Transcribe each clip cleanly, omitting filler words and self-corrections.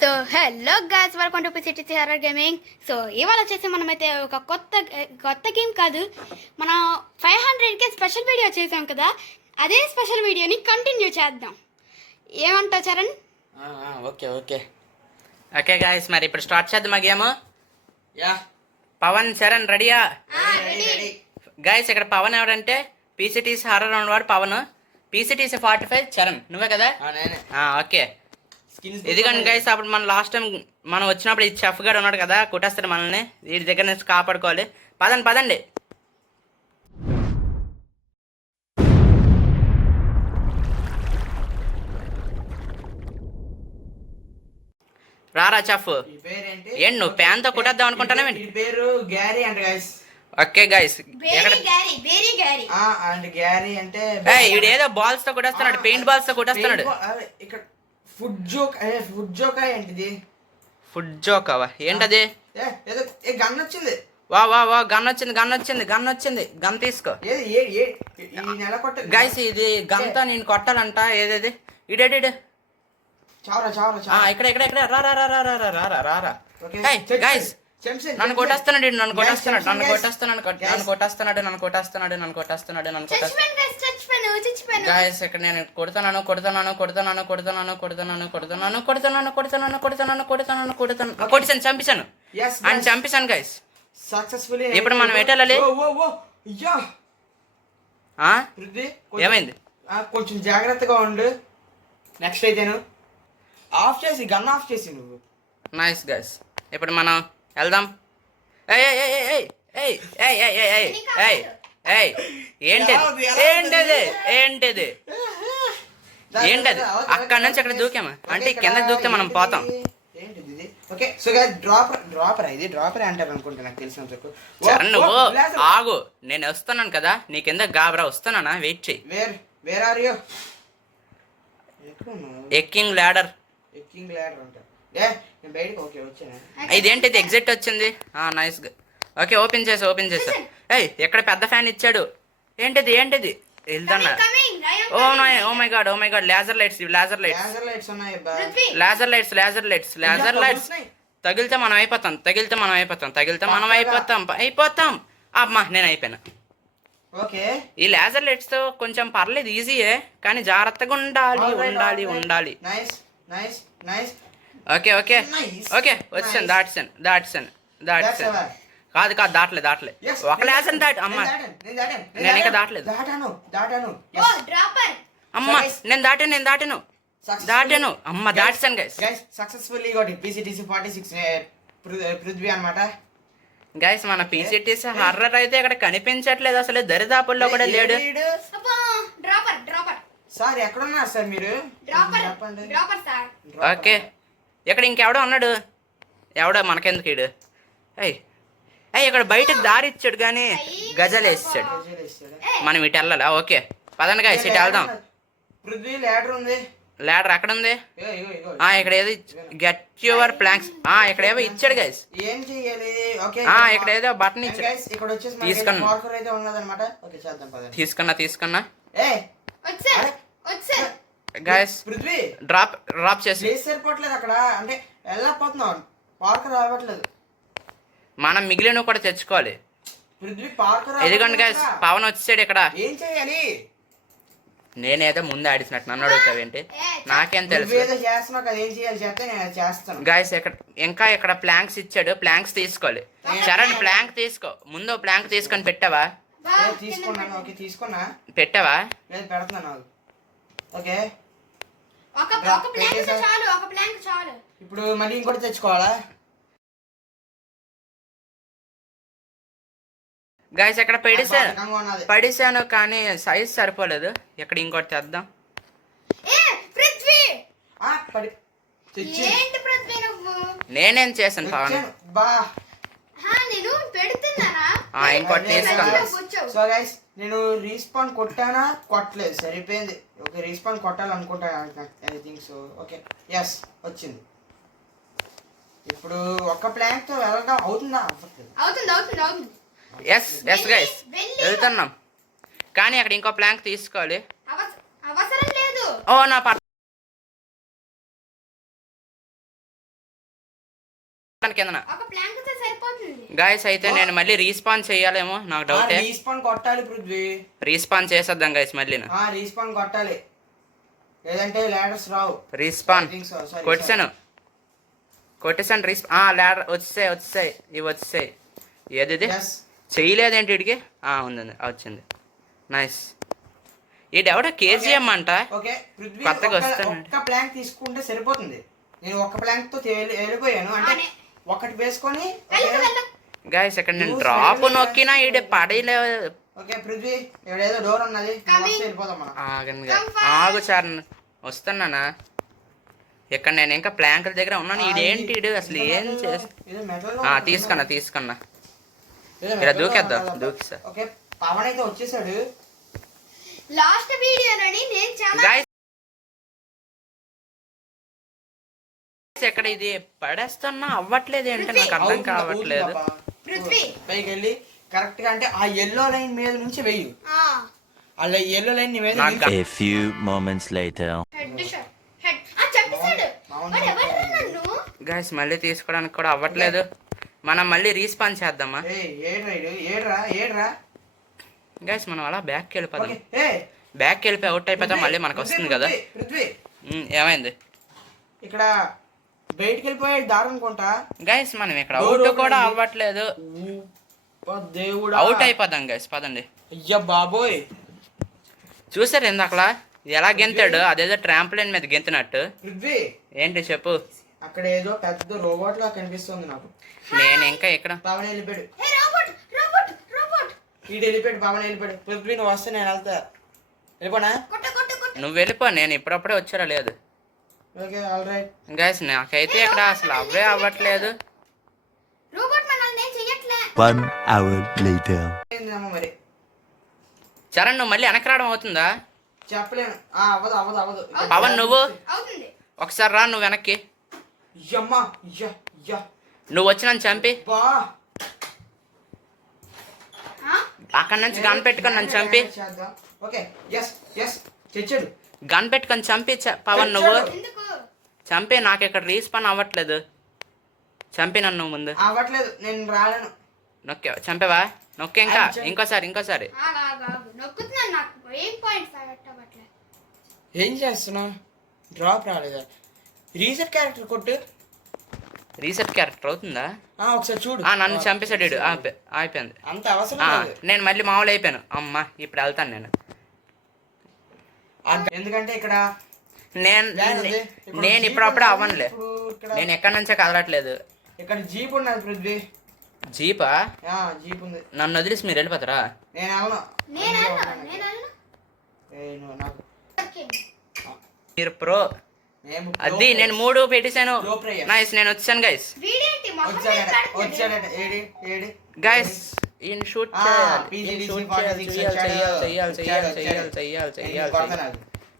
So hello guys, welcome to PCTC horror gaming. So ఇవాళ వచ్చేసి మనమైతే ఒక కొత్త గేమ్ కాదు, మన 500కే స్పెషల్ వీడియో చేసాం కదా, అదే స్పెషల్ వీడియోని కంటిన్యూ చేద్దాం. ఏమంటావు Charan? Okay okay okay guys, మరి ఇప్పుడు స్టార్ట్ చేద్దాం ఆ గేమ్. యా పవన్ చరణ్ రెడీయా? గాయస్ ఇక్కడ పవన్ ఎవరంటే పీసీటీసీ హారర్ రౌండ్ వాడు పవన్, పీసీటీసీ 45 చరణ్ నువ్వే కదా? ఓకే ఎందుకంటే గైస్ అప్పుడు మనం లాస్ట్ టైం మనం వచ్చినప్పుడు ఈ చెఫ్ గారు ఉన్నాడు కదా, కొట్టేస్తాడు మనల్ని, వీడి దగ్గర నుంచి కాపాడుకోవాలి. పదండి రారా చెఫ్. ఏంటి నువ్వు ప్యాన్ తో కొట్టేద్దాం అనుకుంటానా? పేరు గ్యారీ అంట గైస్. ఓకే గైస్ వీడు ఏదో బాల్స్ తో కొట్టేస్తున్నాడు, పెయింట్ బాల్స్ తో కొట్టేస్తున్నాడు. ఇక్కడ ఫుడ్ జోక్ ఏంటిది? ఫుడ్ జోక్ అవా ఏంటది? గన్ వచ్చింది. వా గన్ వచ్చింది. గన్ తీసుకో గైస్. ఇది గన్ తో నేను కొట్టాలంట. ఏదేది ఇడేడి ఇక్కడ రారా గైస్. నన్ను కొట్టేస్తున్నాడు. గాయస్ ఇక్కడ నేను కొడతాను. కొట్టాను, చంపేశాను అని చంపేశాను గైస్. సక్సెస్ఫుల్లీ. ఇప్పుడు మనం ఎటు వెళ్ళాలి? ఏమైంది? కొంచెం జాగ్రత్తగా ఉండు. నెక్స్ట్ అయితేను గన్ ఆఫ్ చేసి నువ్వు. నైస్ గైస్, ఇప్పుడు మనం వెళ్దాం. ఏంటిది అక్కడ నుంచి అక్కడ దూకామా అంటే కిందకి దూకితే మనం పోతాం. ఓకే సో గైస్ డ్రాపర్ అంటారు అనుకుంటా, నాకు తెలిసినందుకు. చరణ్ నువ్వు ఆగు, నేను వస్తున్నాను కదా నీ కింద గాబరా. వస్తున్నానా? వెయిట్ చెయ్యి. Where are you? ఎక్కింగ్ ల్యాడర్ అంట. ఇదేంటిది? ఎగ్జిట్ వచ్చింది. నైస్. ఓకే ఓపెన్ చేసా. ఎక్కడ పెద్ద ఫ్యాన్ ఇచ్చాడు. ఏంటిది వెళ్తానా? Oh my god laser lights. తగిలితే మనం అయిపోతాం. అమ్మా నేను అయిపోయినా. ఓకే ఈ లేజర్ లైట్స్ తో కొంచెం పర్లేదు, ఈజీయే, కానీ జాగ్రత్తగా ఉండాలి. ఓకే వచ్చాను. దాట్సాను. కాదు దాటలే. ఒక లేజర్ దాటి. అమ్మా నేను ఇంకా దాటలేదు. అమ్మా నేను దాటాను. అమ్మ దాటసాను గైస్. సక్సెస్ఫుల్లీ పీసీటీసీ 46 పృథ్వీ అన్నమాట. గైస్ మన పీసీటీసీ హర్రర్ అయితే ఇక్కడ కనిపించట్లేదు అసలు, దరిదాపుల్లో కూడా లేడు. సార్ ఎక్కడున్నారు సార్ మీరు? ఓకే ఇక్కడ ఇంకెవడో ఉన్నాడు. ఎవడో మనకెందుకు ఇడు. ఇక్కడ బయటకు దారి ఇచ్చాడు కానీ గజలు వేసాడు. మనం ఇటు వెళ్ళాలా? ఓకే పదండి గైస్ ఇటు వెళ్దాం. ల్యాడర్ ఎక్కడ ఉంది? ఇక్కడ ఏదో గెట్ యువర్ ప్లాంక్స్. ఇక్కడ ఏదో ఇచ్చాడు గైస్. ఏం చేయాలి? ఇక్కడ ఏదో బటన్ ఇచ్చాడు. తీసుకున్నా గైస్. డ్రాప్ చేసి సరిపోవట్లేదు అక్కడ, అంటే వెళ్ళకపోతున్నాం, పార్క్ రావట్లేదు. మనం మిగిలిన కూడా తెచ్చుకోవాలి. ఎందుకంటే గైస్ పవన్ వచ్చాడు ఇక్కడ. ఏం చేయాలి? నేనేదో ముందు ఆడిసినట్టు నన్ను అడుగుతావేంటి? నాకేం తెలుసు గైస్. ఇక్కడ ప్లాంక్స్ ఇచ్చాడు, ప్లాంక్స్ తీసుకోవాలి. చరణ్ ప్లాంక్ తీసుకో. ముందు ప్లాంక్ తీసుకొని పెట్టావా? పెట్టావా? ఓకే ఇప్పుడు మళ్ళీ ఇంకోటి తెచ్చుకోవాలా? గైస్ ఇక్కడ పడిసాను కానీ సైజ్ సరిపోలేదు. ఇక్కడ ఇంకోటి తెద్దాం. నేనేం చేశాను పవన్? ఇంకోటి తీసుకున్నాను. సో గైస్ నేను రీస్పాన్ కొట్టానా కొట్టలేదు, సరిపోయింది. ఓకే రీస్పాన్ కొట్టాలనుకుంటాను ఐ థింక్ సో. ఓకే ఎస్ వచ్చింది. ఇప్పుడు ఒక ప్లాంక్ తో వెళ్ళడం అవుతుందా? అవుతుంది. ఎస్ గైస్ వెళ్తున్నాం, కానీ అక్కడ ఇంకో ప్లాంక్ తీసుకోవాలి. అవసరం లేదు. నా కిందన ఒక ప్లాంక్ తో సరిపోతుంది. గాయస్ అయితే నేను మళ్ళీ రీస్పాన్ చేయాలేమో నాకు డౌటే. రీస్పాన్ కొట్టాలి పృథ్వీ. రీస్పాన్ చేసేద్దాం గైస్ మళ్ళీ. రీస్పాన్ కొట్టాలి, లేదంటే లాడర్స్ రావు. రీస్పాన్ Sorry, కొట్టేసాను రీస్పాన్. లాడర్ వచ్చేసాయి ఇవి వచ్చేసాయి. ఏది ఇది Yes. చేయలేదేంటి వీడికి? ఉంది వచ్చింది. నైస్. ఈడెవడో కేజీఎం అంట. ఓకే పృథ్వీ, కొత్తగా వస్తాను. ఒక్క ప్లాంక్ తీసుకుంటే సరిపోతుంది. నేను ఒక్క ప్లాంక్ తో వెళ్ళిపోయాను అంటే ఒకటి వేసుకొని. గాయస్ ఇక్కడ నేను డ్రాప్ నొక్కినా ఈడ పడేలే. ఓకే పృథ్వీ, ఇక్కడ ఏదో డోర్ ఉన్నది, వెళ్ళిపోదాం మనం. ఆగండి ఆగు సార్, వస్తున్నానా? ఇక్కడ నేను ఇంకా ప్లాంకుల దగ్గర ఉన్నాను. ఈడేంటి ఈడు అసలు ఏం చేస్తా? ఇది మెటల్ తీసుకున్నా ఇక్కడ దూకేద్దాం. దూకిసా. ఓకే పవన్ అయితే వచ్చేసాడు. లాస్ట్ వీడియోలోని నేను చాలా గాయస్ ఎక్కడ ఇది పడేస్తున్నా అవ్వట్లేదు ఏంటి నాకు అర్థం కావట్లేదు. పృథ్వీ పైకి వెళ్ళి కరెక్ట్ గా అంటే ఆ ఎల్లో లైన్ మీద నుంచి వెయ్యి. అలా ఎల్లో లైన్ మీద A few moments later. Head shot head చంపేశాడు. వాడు ఎవరు నన్ను? గాయస్ మళ్ళీ తీసుకోవడానికి కూడా అవ్వట్లేదు. మనం మళ్ళీ రీస్పాన్ చేద్దామా? ఏడ్రా గాయస్ మనం అలా బ్యాక్కి వెళ్ళిపోదాం. ఓకే బ్యాక్కి వెళ్ళిపోయి అవుట్ అయిపోతాం. మళ్ళీ మనకు వస్తుంది కదా. పృథ్వీ ఏమైంది? ఇక్కడ బయటికి వెళ్ళిపోయే దారి అనుకుంటా. గైస్ మనం ఇక్కడ అవుట్ కూడా అవ్వట్లేదు. దేవుడా, అవుట్ అయిపోదాం గైస్, పదండి. అయ్యా బాబోయ్, చూసారు ఇందాకలా ఎలా గెంతాడు? అదేదో ట్రాంప్లైన్ మీద గెంతినట్టు. పృథ్వీ ఏంటి చెప్పు. అక్కడ ఏదో పెద్ద రోబోట్ లా కనిపిస్తుంది నాకు. నేను ఇంకా ఇక్కడ పవన్ వెళ్ళిపోయాడు. హే రోబోట్ రోబోట్ రోబోట్ వీడు వెళ్ళిపోయాడు, పవన్ వెళ్ళిపోయాడు. పృథ్వీ నువ్వు వస్తే నేను వెళ్తా. వెళ్ళిపోనా? కొట్టు కొట్టు కొట్టు. నువ్వు వెళ్ళిపో, నేను ఇప్పుడప్పుడే వచ్చారా లేదు. Okay all right. గైస్ నాకైతే ఇక్కడ అసలు అవే అవ్వట్లేదు. రోబోట్ మనల్ని ఏం చెయ్యట్లే. 1 hour later. ఏందమ్మా మరి? చరణ్ నువ్వు మళ్ళీ వెనక్కి రావడం అవుతుందా? చెప్పలేను. అవ్వదు. పవన్ నువ్వు అవుతుంది. ఒకసారి రా నువ్వు వెనక్కి. అమ్మా యా నువ్వు వచ్చి నన్ను చంపి బా అక్కడి నుంచి గన్ పెట్టుకొని నన్ను చంపి. చేద్దాం. ఓకే ఎస్ తెచ్చాడు. గన్ పెట్టుకొని చంపి పవన్ నువ్వు ఎందుకు? చంపి. నాకు ఇక్కడ రీస్పాన్ అవ్వట్లేదు. చంపి నన్ను ముందు. అవ్వట్లేదు, నేను రాలేను. నొక్కా చంపేవా? నొక్కే ఇంకోసారి ఆగు ఆగు ఆగు. నొక్కుతున్నాను, నాకు ఏం పాయింట్స్ అవ్వట్లే. ఏం చేస్తున్నా? డ్రాప్ రాలేదా? రీసెట్ క్యారెక్టర్ కొట్టు. రీసెట్ క్యారెక్టర్ అవుతుందా? ఒకసారి చూడు. నన్ను చంపేశాడు వీడు. అయిపోయింది. అంత అవసరం లేదు. నేను మళ్ళీ మామూలు అయిపోయాను. అమ్మా ఇప్పుడు వెళ్తాను నేను. ఎందుకంటే ఇక్కడ నేను ఇప్పుడప్పుడే అవ్వనులే. నేను ఎక్కడి నుంచే కదలట్లేదు. ఇక్కడ జీప్ ఉన్నది పృథ్వీ. జీపా? జీప్ ఉంది. నన్ను వదిలేసి మీరు వెళ్ళిపోతారా? నేను వెళ్ళను. నాకు మీరు ప్రో. అది నేను 3 పెట్టేశాను. నైస్, నేను వచ్చాను గైస్. వీడేంటి మొహం మీద కడుతున్నాడు? వచ్చాడట. ఏడి గైస్ ఈయన షూట్ చేయాలి.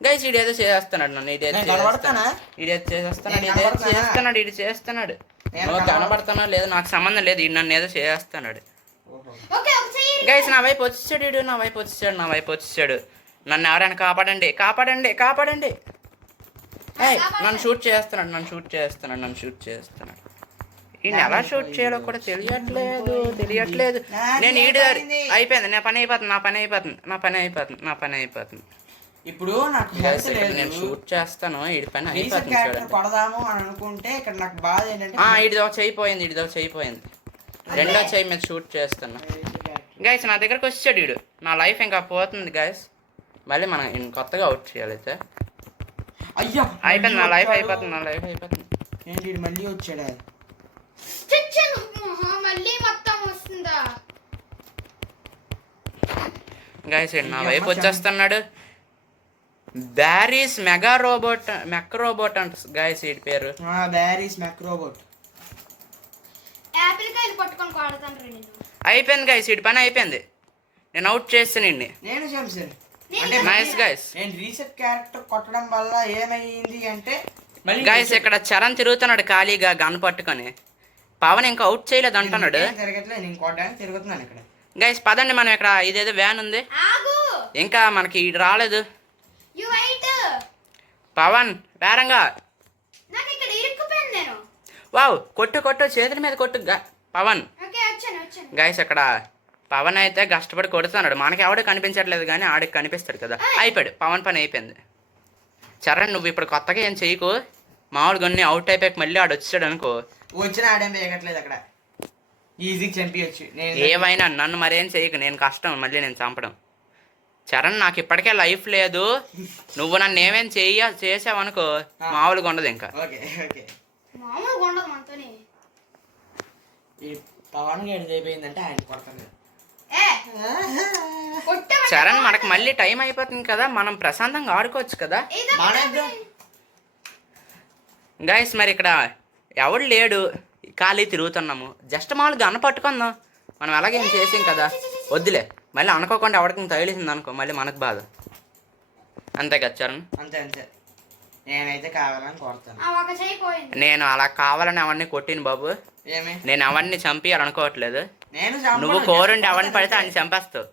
గైస్ ఈడేదో చేస్తున్నాడు నన్ను. ఇదేదో చేస్తున్నాడు. నువ్వు కనబడతానా లేదు నాకు సంబంధం లేదు. ఈడు నన్ను ఏదో చేస్తున్నాడు. ఓకే ఒక చెయ్యి. గైస్ నా వైపు వచ్చేసాడు. నన్ను ఎవరైనా కాపాడండి. నన్ను షూట్ చేస్తున్నాడు. ఈయన ఎలా షూట్ చేయాలో కూడా తెలియట్లేదు. నేను అయిపోయింది. నా పని అయిపోతుంది. ఇప్పుడు నాకు హెల్త్ లేదు. నేను షూట్ చేస్తాను. ఈడి పని రీసెట్ క్యారెక్టర్ కొడదాము అని అనుకుంటే ఇక్కడ నాకు బాధ ఏంటంటే ఈడిదో చేయిపోయింది. రెండో చేయి మీద షూట్ చేస్తున్నా. గైస్ నా దగ్గరకు వచ్చాడు వీడు. నా లైఫ్ ఇంకా పోతుంది గైస్. మళ్ళీ మనం కొత్తగా అవుట్ చేయాలి. అయితే అయ్యా అయిపోయింది. నా లైఫ్ అయిపోతుంది. ఏంటి మళ్ళీ వచ్చాడా? చచ్చాను. మళ్ళీ మొత్తం వస్తుందా? గైస్ నా వైపు వచ్చేస్తున్నాడు. బ్యారీస్ మెక్ రోబోట్ అంట గైస్ వీడి పేరు. బ్యారీస్ మెక్ రోబోట్. యాపిల్ కాయలు పట్టుకొని కొడతాను రే నేను. అయిపోయింది గైస్ వీడి పని అయిపోయింది. నేను అవుట్ చేస్తాను ఇన్ని. నేను చేశాను. అంటే నైస్ గైస్. నేను రీసెట్ క్యారెక్టర్ కొట్టడం వల్ల ఏమైంది అంటే గైస్ ఇక్కడ చరణ్ తిరుగుతున్నాడు ఖాళీగా గన్ పట్టుకొని. పవన్ ఇంకా అవుట్ చేయలేదు అంటున్నాడు. తిరగట్లేదు, నేను కొట్టడానికి తిరుగుతున్నాను ఇక్కడ. గైస్ పదండి మనం ఇక్కడ ఇదేదో వ్యాన్ ఉంది. ఆగు. ఇంకా మనకి ఇది రాలేదు. You wait. పవన్ వేరంగా నాకు ఇక్కడ ఇరుక్కుపోయాను నేను. వావ్ కొట్టు కొట్టు చేతుల మీద కొట్టు పవన్. ఓకే వచ్చాను. గైస్ ఇక్కడ పవన్ అయితే కష్టపడి కొడుతున్నాడు. మనకి ఎవడు కనిపించట్లేదు కానీ ఆడికి కనిపిస్తాడు కదా. అయిపోయాడు, పవన్ పని అయిపోయింది. చరణ్ నువ్వు ఇప్పుడు కొత్తగా ఏం చేయకు. మామూలుగా కొన్ని అవుట్ అయిపోయాక మళ్ళీ ఆడు వచ్చాడు అనుకో, వచ్చిన ఆడేం వేయట్లేదు అక్కడ, ఈజీగా చంపించచ్చు. ఏమైనా నన్ను మరేం చేయకు, నేను కష్టం మళ్ళీ నేను చంపడం. చరణ్ నాకు ఇప్పటికే లైఫ్ లేదు, నువ్వు నన్ను ఏమేం చేసావనుకో మామూలుగా ఉండదు ఇంకా. ఓకే ఓకే మామూలుగా ఉండదు మనతోని. ఈ పవన్ గడి అయిపోయిందంటే ఆయన కొడతాను. ఏ కొట్టమంటే చరణ్ మనకు మళ్ళీ టైం అయిపోతుంది కదా, మనం ప్రశాంతంగా ఆడుకోవచ్చు కదా. గైస్ మరి ఇక్కడ ఎవడు లేడు, ఖాళీ తిరుగుతున్నాము. జస్ట్ మామూలుగా గన్న పట్టుకుందాం, మనం ఎలాగేం చేసాం కదా. వద్దులే మళ్ళీ అనుకోకుండా ఎవరికి తగిలిసింది అనుకో మళ్ళీ మనకు బాధ. అంతే కదా చరణ్? అంతే అంతే, నేనైతే కావాలని కొడతాను. ఒక చెయ్యి పోయింది. నేను అలా కావాలని అవన్నీ కొట్టిన బాబు, ఏమి నేను అవన్నీ చంపియాలనుకోవట్లేదు. నేను నువ్వు కోరుండి అవన్నీ పడితే అన్ని చంపేస్తావు.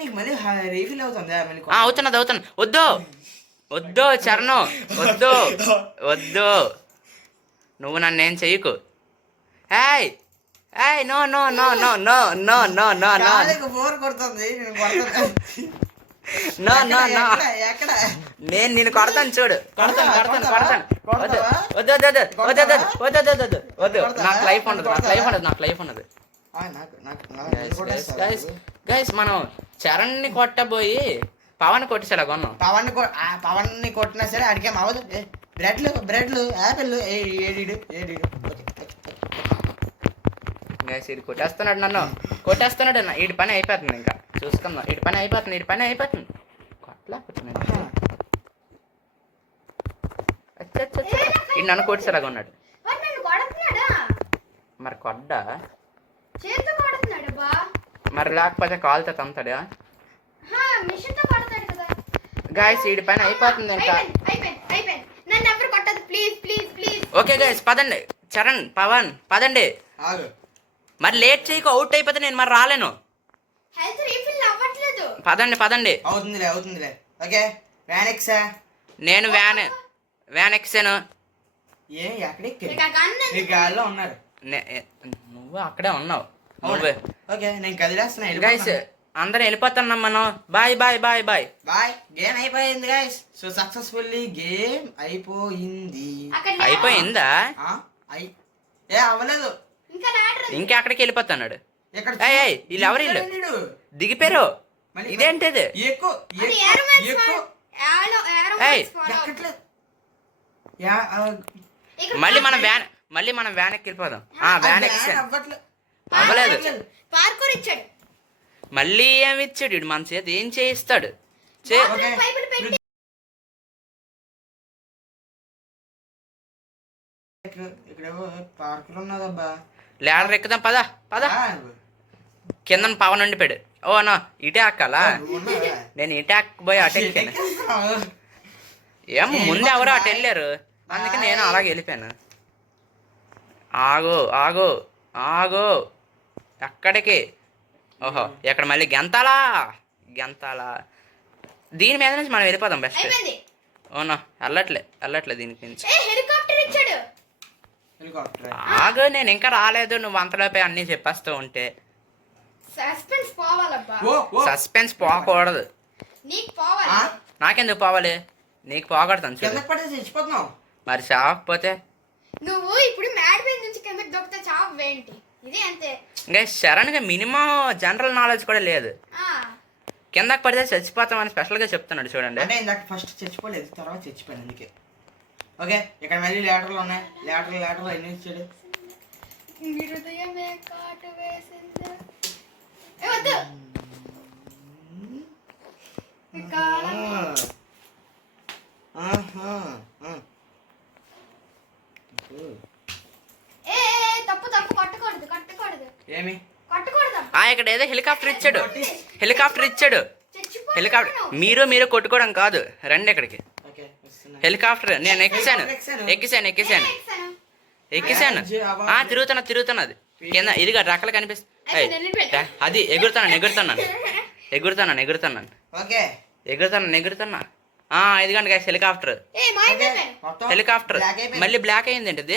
నీకు మళ్ళీ రీఫిల్ అవుతుందా మళ్ళీ? అవుతున్నది వద్దు వద్దు చరణ్, వద్దు వద్దు, నువ్వు నన్ను ఏం చెయ్యకు. ఏయ్ ఏయ్ no no no no no no no no no bore కొడుతుంది, నేను కొడతాను. నో నో నో, ఎక్కడ నేను నిన్ను కొడతాను చూడు. కొడతాను వద్దు వద్దు వద్దు వద్దు వద్దు వద్దు వద్దు వద్దు, నాకు లైఫ్ ఉండదు, నాకు లైఫ్ ఉండదు. గైస్ మనం చరణ్ని కొట్టబోయి పవన్ కొట్టేసాడు కొన్నాం. పవన్ ని కొట్టినా సరే అడిగేం అవ్వదు. బ్రెడ్లు యాపిల్ ఏడు. గైస్ ఇది కొట్టేస్తున్నాడు, నన్ను కొట్టేస్తున్నాడు. వీడి పని అయిపోతుంది, ఇంకా చూసుకుందాం. వీడి పని అయిపోతుంది. కొట్టలేకపోతున్నాను. ఇది నన్ను కొట్టేసాడు ఉన్నాడు. మరి కొడ్డా మరి లేకపోతే కాలుతో తంతాడా? గాయస్ వీడి పైన అయిపోతుంది ఇంకా. ఓకే గైస్ పదండి, చరణ్ పవన్ పదండి. మరి లేట్ చేయకు, అవుట్ అయిపోతే నేను మరి రాలేను. పదండి. అవుతుందిలే. ఓకే వ్యాన్ ఎక్సా? నేను వ్యాన్ ఎక్సాను. గాల్లో ఉన్నారు. నువ్వు అక్కడే ఉన్నావు. నువ్వే ఓకే నేను కదిలేస్తున్నా. గైస్ అందరం వెళ్ళిపోతున్నాం మనం. బాయ్. గేమ్ అయిపోయింది గైస్. సో సక్సెస్ఫుల్లీ గేమ్ అయిపోయింది. అయిపోయిందా? అవ్వలేదు ఇంకా అక్కడికి వెళ్ళిపోతున్నాడు. ఎక్కడ వీళ్ళు ఎవరు? వీళ్ళు దిగిపోయారు. ఇదేంటిది? మళ్ళీ మనం వ్యాన్ ఎక్కి వెళ్ళిపోదాం. వ్యాన్ ఎక్కి అవ్వలేదు. మళ్ళీ ఏమి ఇచ్చాడు వీడు మన చేతి? ఏం చేయిస్తాడు? లేడర్ ఎక్కుదాం పద. కింద పవన్ ఉండిపోయాడు. ఓ అన్నా ఇటే అక్కాలా? నేను ఇటే పోయి అటు ఎక్కాను. ఏమో ముందు ఎవరో అటు వెళ్ళారు, అందుకే నేను అలాగే వెళ్ళిపోయాను. ఆగు ఎక్కడికి? ఓహో ఇక్కడ మళ్ళీ గెంతాలా? దీని మీద నుంచి మనం వెళ్ళిపోదాం బెస్ట్. ఓనా వెళ్ళట్లే దీనికి నుంచి. ఆగు, నేను ఇంకా రాలేదు, నువ్వు అంతలోపే అన్నీ చెప్పేస్తూ ఉంటే. సస్పెన్స్ పోకూడదు. నాకెందుకు పోవాలి? నీకు పోగొడతాను చూడు. మరి చావకపోతే నువ్వు ఇప్పుడు మ్యాడ్ బెంచ్ నుంచి కిందకి దొక్కితే చావేంటి? ఇది అంతే. ఇంకా సడన్గా మినిమం జనరల్ నాలెడ్జ్ కూడా లేదు. కిందకి పడితే చచ్చిపోతామని స్పెషల్గా చెప్తున్నాడు చూడండి. అంటే ఇందాక ఫస్ట్ చచ్చిపోలేదు, తర్వాత చచ్చిపోయాను అందుకే. ఓకే ఇక్కడ మళ్ళీ లేటర్లు ఉన్నాయి. లేటర్లు ఎన్ని ఇచ్చాడు? తప్పు కట్టకూడదు. ఏమి ఇక్కడ ఏదో హెలికాప్టర్ ఇచ్చాడు. మీరు కొట్టుకోవడం కాదు, రండి ఇక్కడికి. హెలికాప్టర్ నేను ఎక్కిసాను. తిరుగుతున్నది కింద. ఇదిగా రెక్కలు కనిపిస్తాయి. అది ఎగురుతున్నాను. ఇదిగండి హెలికాప్టర్. మళ్ళీ బ్లాక్ అయింది ఏంటి?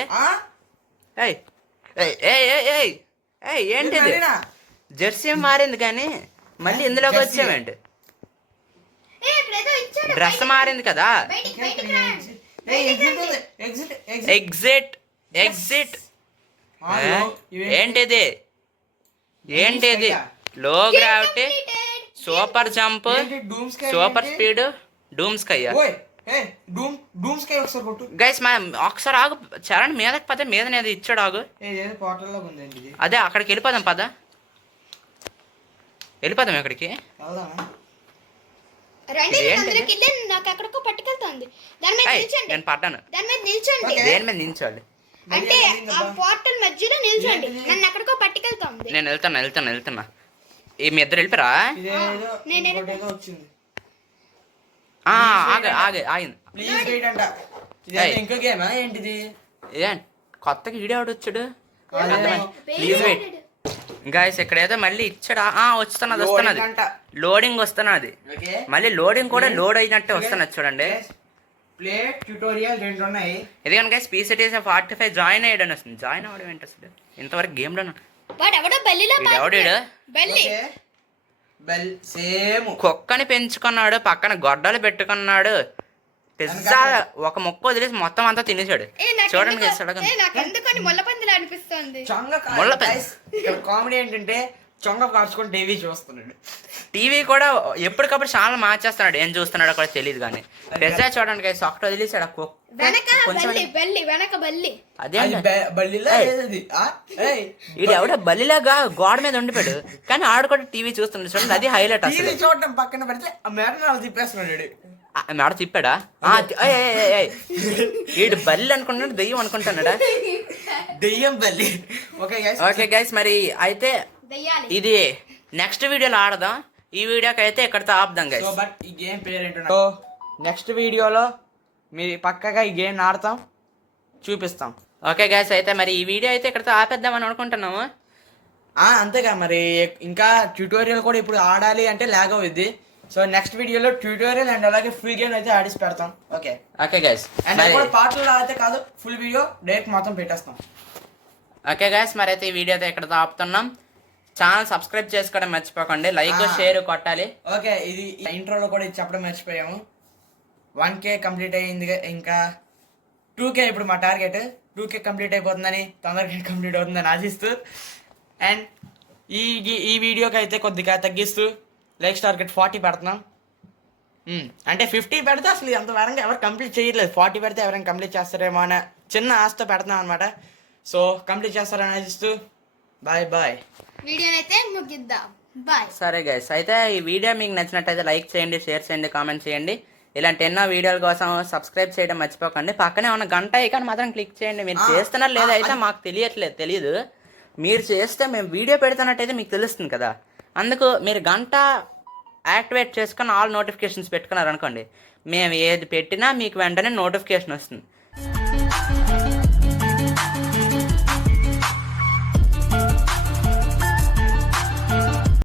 ఏయ్ ఏయ్ ఏయ్ ఏయ్ ఏయ్ ఏయ్ ఏంటిది మళ్ళీనా? జెర్సీ మారింది కానీ మళ్ళీ ఇందులోకి జెర్సీ. వచ్చామేంటి ఏ ఇప్పుడేదో ఇచ్చాడు డ్రెస్ మారింది కదా బయటికి రా. ఎగ్జిట్ ఎగ్జిట్ ఏంటిది ఏంటిది low gravity super jump super speed doom sky ఒకసారి కొట్టు గైస్ మా ఒకసారి ఆగు చరణ్ మీదకి పద మీద నేను ఇచ్చాడు ఆగు ఏదో పోర్టల్లో ఉందండి ఇది అదే అక్కడికి వెళ్ళిపోదాం పద వెళ్ళిపోదాం ఎక్కడికి వెళ్దామా రండి ఏంటిది? అందరికి ఇదే నాకు ఎక్కడికో పట్టుకెళ్తుంది దాని మీద ఏయ్, నిల్చండి నేను పడ్డాను దాని మీద నిల్చండి ఓకే. దేని మీద నించోండి అంటే ఆ పోర్టల్ మధ్యలో నిల్చండి ఏంటిది? నన్ను ఎక్కడికో పట్టుకెళ్తుంది నేను వెళ్తున్నా ఈ మీ ఇద్దరు వెళ్ళిపోరా ఇదేదో నేను ఇంకోటేదో వచ్చింది ఆగింది ప్లీజ్ వెయిట్ అంట ఇది ఏయ్. ఇంకో గేమా ఏంటిది ఇదే కొత్తగా వీడియో ఆవిడ వచ్చాడు అదే. ప్లీజ్ వెయిట్ గాయస్ ఇక్కడ ఏదో మళ్ళీ ఇచ్చాడా వస్తున్నది వస్తున్నది అంట లోడింగ్ వస్తున్నది ఓకే మళ్ళీ లోడింగ్ కూడా లోడ్ అయినట్టే వస్తున్నది చూడండి ప్లే ట్యూటోరియల్ రెండు ఉన్నాయి ఇది కనుక స్పీసిటీస్ 45 జాయిన్ అయ్యాడని వస్తుంది జాయిన్ అవ్వడం ఏంటి అసలు ఇంతవరకు గేమ్లో వాడు ఎవడో బల్లిలో ఎవడాడు బల్లి ఓకే బెల్ సేమ్ కుక్కని పెంచుకున్నాడు పక్కన గొడ్డలు పెట్టుకున్నాడు పిజ్జా ఒక మొక్క వదిలేసి మొత్తం అంతా తినేసాడు చూడండి guys, అడగండి. నాకెందుకని ముళ్ళపందిలా అనిపిస్తుంది చొంగ ముళ్ళ guys, ఇక్కడ కామెడీ ఏంటంటే చొంగ కార్చుకొని టీవీ చూస్తున్నాడు టీవీ కూడా ఎప్పటికప్పుడు ఛానల్ మార్చేస్తున్నాడు ఏం చూస్తున్నాడో కూడా తెలియదు కానీ పిజ్జా చూడండి guys, ఒకటి వదిలేసాడు ఆ కుక్క వెనక కొంచెం బల్లి వెనక బల్లి అదే అది బల్లిలా ఏయ్. ఏదది? ఆ? ఏయ్. ఇది ఎవడో బలిలాగా గోడ మీద ఉండిపోయాడు కానీ ఆడు కూడా టీవీ చూస్తున్నాడు చూడండి అది హైలైట్ అసలు టీవీ చూడటం పక్కన పెడితే ఆ మేడం నాలుగు తిప్పేస్తున్నాడు వీడు. మేడ తిప్పాడా వీడు బల్లి అనుకుంటున్నాడు దెయ్యం అనుకుంటున్నాడా దెయ్యం బల్లి ఓకే గైస్ ఓకే గైస్ మరి అయితే దయ్యాలి ఇది నెక్స్ట్ వీడియోలో ఆడదాం ఈ వీడియోకి అయితే ఇక్కడితో ఆపుదాం సో గైస్ బట్ ఈ గేమ్ పేరు ఏంటో సో నెక్స్ట్ వీడియోలో మీరు పక్కగా ఈ గేమ్ ఆడతాం చూపిస్తాం ఓకే గైస్ అయితే మరి ఈ వీడియో అయితే ఇక్కడితో ఆపేద్దామని అనుకుంటున్నాము అంతేగా మరి ఇంకా ట్యూటోరియల్ కూడా ఇప్పుడు ఆడాలి అంటే లాగ్ అవుద్ది సో నెక్స్ట్ వీడియోలో ట్యూటోరియల్ అండ్ అలాగే ఫుల్ గేమ్ అయితే ఆడిసి పెడతాం ఓకే ఓకే గైస్ అండ్ అది కూడా పాటలు అయితే కాదు ఫుల్ వీడియో డైరెక్ట్ మొత్తం పెట్టేస్తాం ఓకే గైస్ మరి అయితే ఈ వీడియో అయితే ఇక్కడితో ఆపుతున్నాం ఛానల్ సబ్స్క్రైబ్ చేసుకోవడం మర్చిపోకండి లైక్ షేర్ కొట్టాలి ఓకే ఇది ఇంట్రోలో కూడా ఇది చెప్పడం మర్చిపోయాము 1K కంప్లీట్ అయ్యింది ఇంకా 2K ఇప్పుడు మా టార్గెట్ 2K కంప్లీట్ అయిపోతుందని తొందరగా కంప్లీట్ అవుతుందని ఆశిస్తూ అండ్ ఈ వీడియోకి అయితే కొద్దిగా తగ్గిస్తూ లైక్స్ టార్గెట్ 40 పెడుతున్నాం అంటే 50 పెడితే అసలు అంత వరంగా ఎవరు కంప్లీట్ చేయట్లేదు 40 పెడితే ఎవరైనా కంప్లీట్ చేస్తారేమో అనే చిన్న ఆశతో పెడుతున్నాం అనమాట సో కంప్లీట్ చేస్తారని ఆశిస్తూ బాయ్ బాయ్ వీడియోనైతే ముగిద్దాం బాయ్ సరే గైస్ అయితే ఈ వీడియో మీకు నచ్చినట్టయితే లైక్ చేయండి షేర్ చేయండి కామెంట్ చేయండి ఇలాంటి ఎన్నో వీడియోల కోసం సబ్స్క్రైబ్ చేయడం మర్చిపోకండి పక్కనే ఉన్న గంట ఐకాన్ మాత్రం క్లిక్ చేయండి మీరు చేస్తున్నారు లేదా అయితే మాకు తెలియదు మీరు చేస్తే మేము వీడియో పెడుతున్నట్టయితే మీకు తెలుస్తుంది కదా అందుకు మీరు గంట యాక్టివేట్ చేసుకొని ఆల్ నోటిఫికేషన్స్ పెట్టుకున్నారు అనుకోండి మేము ఏది పెట్టినా మీకు వెంటనే నోటిఫికేషన్ వస్తుంది